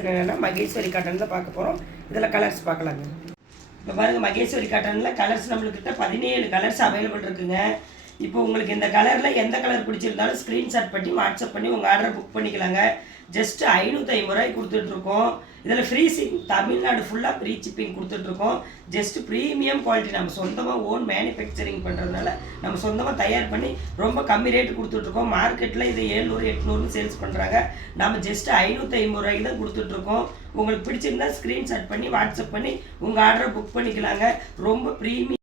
என்னென்னா மகேஸ்வரி காட்டன் தான் பார்க்க போகிறோம். இதில் கலர்ஸ் பார்க்கலாங்க. இப்போ பாருங்கள், மகேஸ்வரி காட்டனில் கலர்ஸ் நம்மளுக்கிட்ட 17 கலர்ஸ் அவைலபிள் இருக்குங்க. இப்போ உங்களுக்கு இந்த கலரில் எந்த கலர் பிடிச்சிருந்தாலும் ஸ்க்ரீன்ஷாட் பண்ணி வாட்ஸ்அப் பண்ணி உங்கள் ஆர்டரை புக் பண்ணிக்கலாங்க. ஜஸ்ட்டு 550 ரூபாய்க்கு கொடுத்துட்ருக்கோம். இதில் ஃப்ரீ ஷிப்பிங், தமிழ்நாடு ஃபுல்லாக ஃப்ரீ ஷிப்பிங் கொடுத்துட்ருக்கோம். ஜஸ்ட்டு ப்ரீமியம் குவாலிட்டி, நம்ம சொந்தமாக ஓன் மேனுஃபேக்சரிங் பண்ணுறதுனால நம்ம சொந்தமாக தயார் பண்ணி ரொம்ப கம்மி ரேட்டு கொடுத்துட்ருக்கோம். மார்க்கெட்டில் இது 700 800 சேல்ஸ் பண்ணுறாங்க. நம்ம ஜஸ்ட்டு 550 ரூபாய்க்கு தான் கொடுத்துட்ருக்கோம். உங்களுக்கு பிடிச்சிருந்தா ஸ்க்ரீன்ஷாட் பண்ணி வாட்ஸ்அப் பண்ணி உங்கள் ஆர்டரை புக் பண்ணிக்கலாங்க. ரொம்ப ப்ரீமியம்